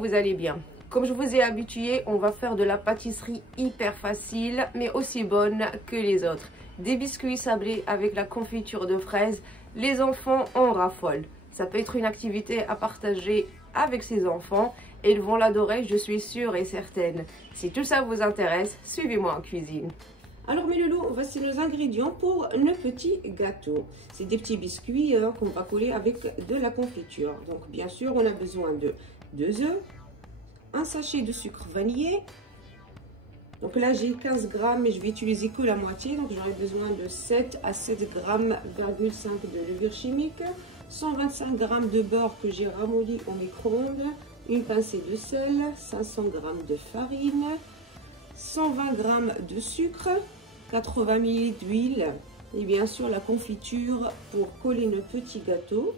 vous allez bien. Comme je vous ai habitué, on va faire de la pâtisserie hyper facile, mais aussi bonne que les autres. Des biscuits sablés avec la confiture de fraises, les enfants en raffolent. Ça peut être une activité à partager avec ses enfants et ils vont l'adorer, je suis sûre et certaine. Si tout ça vous intéresse, suivez-moi en cuisine. Alors mes loulous, voici nos ingrédients pour nos petits gâteaux. C'est des petits biscuits qu'on va coller avec de la confiture. Donc bien sûr, on a besoin de 2 œufs, un sachet de sucre vanillé. Donc là j'ai 15 grammes mais je vais utiliser que la moitié. Donc j'aurai besoin de 7 à 7 grammes, 5 de levure chimique, 125 grammes de beurre que j'ai ramolli au micro-ondes, une pincée de sel, 500 grammes de farine, 120 grammes de sucre, 80 ml d'huile et bien sûr la confiture pour coller nos petits gâteaux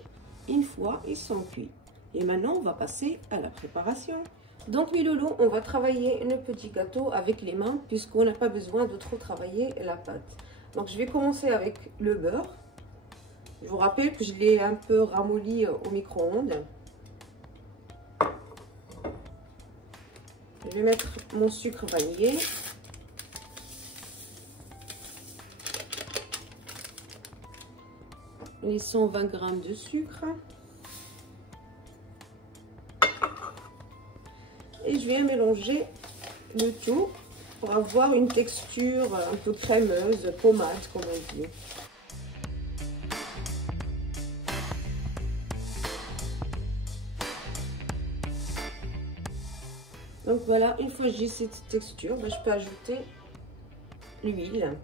une fois ils sont cuits. Et maintenant on va passer à la préparation. Donc mes loulous, on va travailler nos petits gâteaux avec les mains puisqu'on n'a pas besoin de trop travailler la pâte. Donc je vais commencer avec le beurre. Je vous rappelle que je l'ai un peu ramolli au micro-ondes. Je vais mettre mon sucre vanillé. Les 120 grammes de sucre. Et je vais mélanger le tout pour avoir une texture un peu crémeuse, pommade comme on dit. Donc voilà, une fois que j'ai cette texture, je peux ajouter l'huile.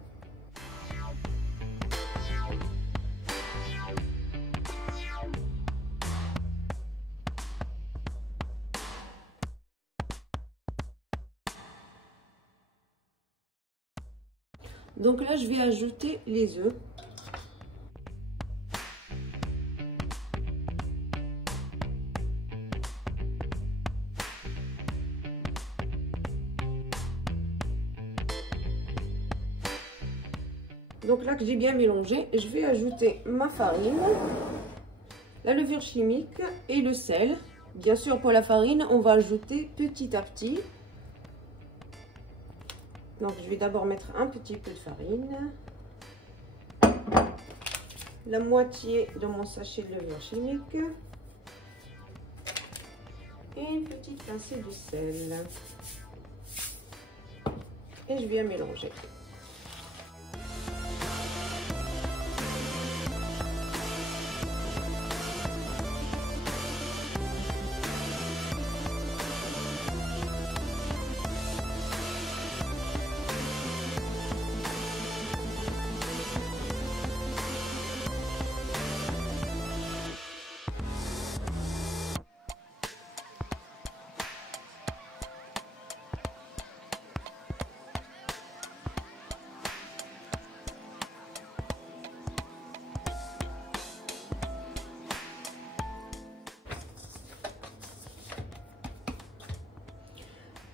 Donc là, je vais ajouter les œufs. Donc là que j'ai bien mélangé, je vais ajouter ma farine, la levure chimique et le sel. Bien sûr, pour la farine, on va ajouter petit à petit. Donc je vais d'abord mettre un petit peu de farine, la moitié de mon sachet de levure chimique et une petite pincée de sel. Et je viens mélanger.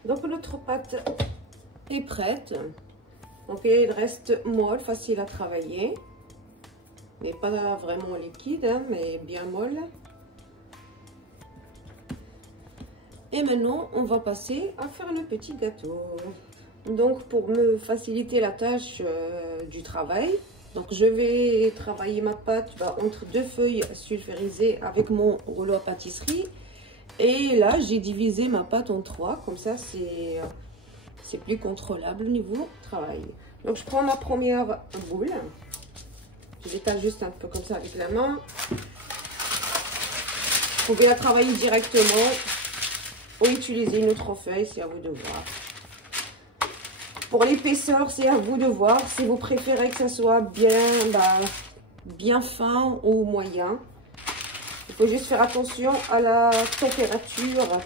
Donc notre pâte est prête. Donc elle reste molle, facile à travailler. Mais pas vraiment liquide, hein, mais bien molle. Et maintenant, on va passer à faire le petit gâteau. Donc pour me faciliter la tâche du travail, donc je vais travailler ma pâte entre 2 feuilles sulfurisées avec mon rouleau à pâtisserie. Et là, j'ai divisé ma pâte en 3, comme ça c'est plus contrôlable au niveau travail. Donc je prends ma première boule, je l'étale juste un peu comme ça avec la main. Vous pouvez la travailler directement ou utiliser une autre feuille, c'est à vous de voir. Pour l'épaisseur, c'est à vous de voir si vous préférez que ça soit bien fin ou moyen. Il faut juste faire attention à la température.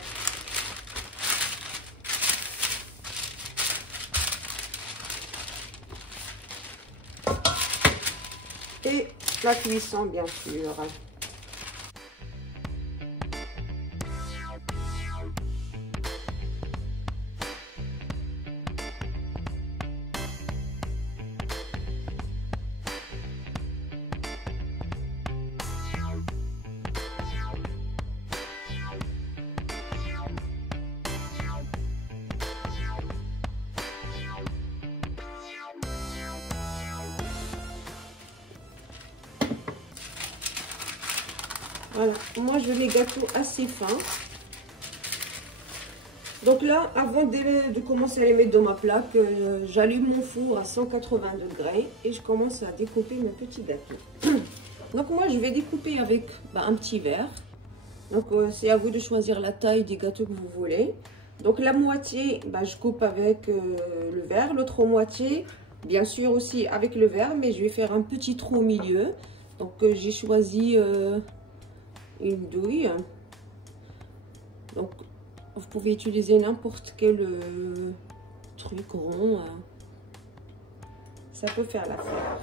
Et la cuisson, bien sûr. Voilà, moi je veux mes gâteaux assez fins. Donc là, avant de commencer à les mettre dans ma plaque, j'allume mon four à 180 degrés et je commence à découper mes petits gâteaux. Donc moi, je vais découper avec un petit verre. Donc c'est à vous de choisir la taille des gâteaux que vous voulez. Donc la moitié, je coupe avec le verre. L'autre moitié, bien sûr aussi avec le verre, mais je vais faire un petit trou au milieu. Donc j'ai choisi une douille. Donc vous pouvez utiliser n'importe quel truc rond. Ça peut faire l'affaire.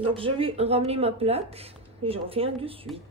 Donc je vais ramener ma plaque et j'en reviens de suite.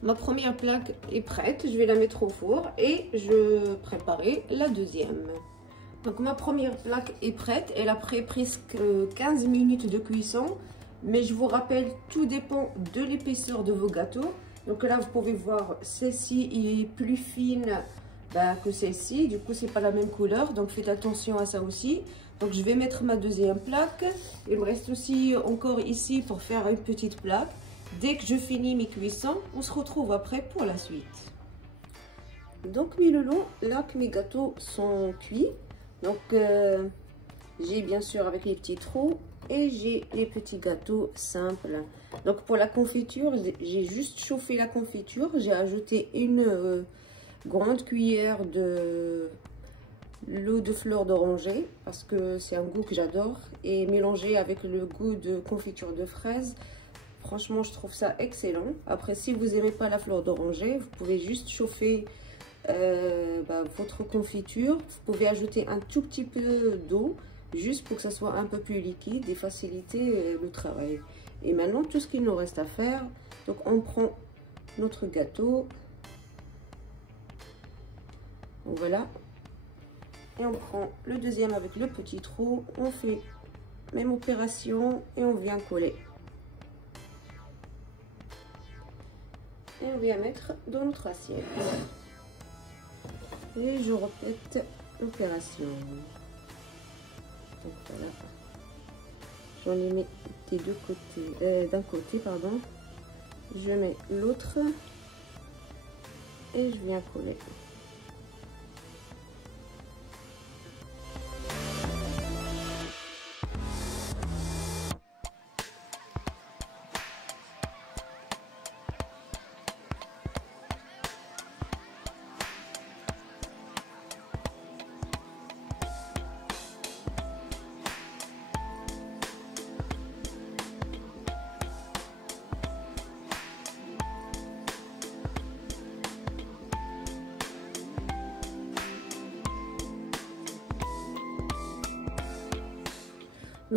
Ma première plaque est prête, je vais la mettre au four et je préparer la deuxième. Donc ma première plaque est prête, elle a pris presque 15 minutes de cuisson. Mais je vous rappelle, tout dépend de l'épaisseur de vos gâteaux. Donc là, vous pouvez voir, celle-ci est plus fine que celle-ci. Du coup, c'est pas la même couleur, donc faites attention à ça aussi. Donc je vais mettre ma deuxième plaque. Il me reste aussi encore ici pour faire une petite plaque. Dès que je finis mes cuissons, on se retrouve après pour la suite. Donc mes loulous, là que mes gâteaux sont cuits, donc j'ai bien sûr avec les petits trous et j'ai les petits gâteaux simples. Donc pour la confiture, j'ai juste chauffé la confiture, j'ai ajouté une grande cuillère de l'eau de fleur d'oranger parce que c'est un goût que j'adore, et mélangé avec le goût de confiture de fraise. Franchement, je trouve ça excellent. Après, si vous n'aimez pas la fleur d'oranger, vous pouvez juste chauffer votre confiture. Vous pouvez ajouter un tout petit peu d'eau, juste pour que ça soit un peu plus liquide et faciliter le travail. Et maintenant, tout ce qu'il nous reste à faire, donc on prend notre gâteau. Donc voilà. Et on prend le deuxième avec le petit trou. On fait même opération et on vient coller. Et on vient mettre dans notre assiette. Et je répète l'opération. Donc voilà. J'en ai mis des deux côtés, d'un côté, pardon. Je mets l'autre et je viens coller.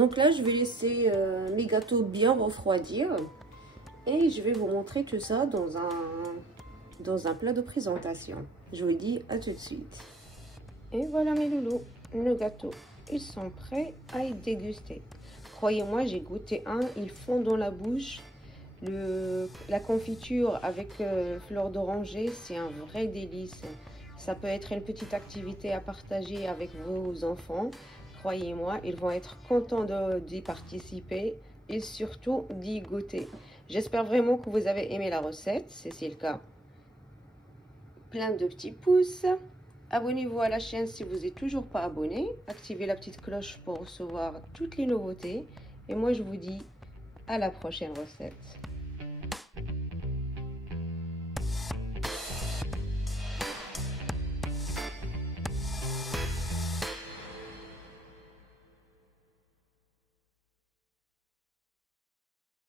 Donc là, je vais laisser mes gâteaux bien refroidir. Et je vais vous montrer tout ça dans un plat de présentation. Je vous dis à tout de suite. Et voilà mes loulous, nos gâteaux, ils sont prêts à être dégustés. Croyez-moi, j'ai goûté un, ils font dans la bouche. La confiture avec fleur d'oranger, c'est un vrai délice. Ça peut être une petite activité à partager avec vos enfants. Croyez-moi, ils vont être contents d'y participer et surtout d'y goûter. J'espère vraiment que vous avez aimé la recette. Si c'est le cas, plein de petits pouces. Abonnez-vous à la chaîne si vous n'êtes toujours pas abonné. Activez la petite cloche pour recevoir toutes les nouveautés. Et moi, je vous dis à la prochaine recette.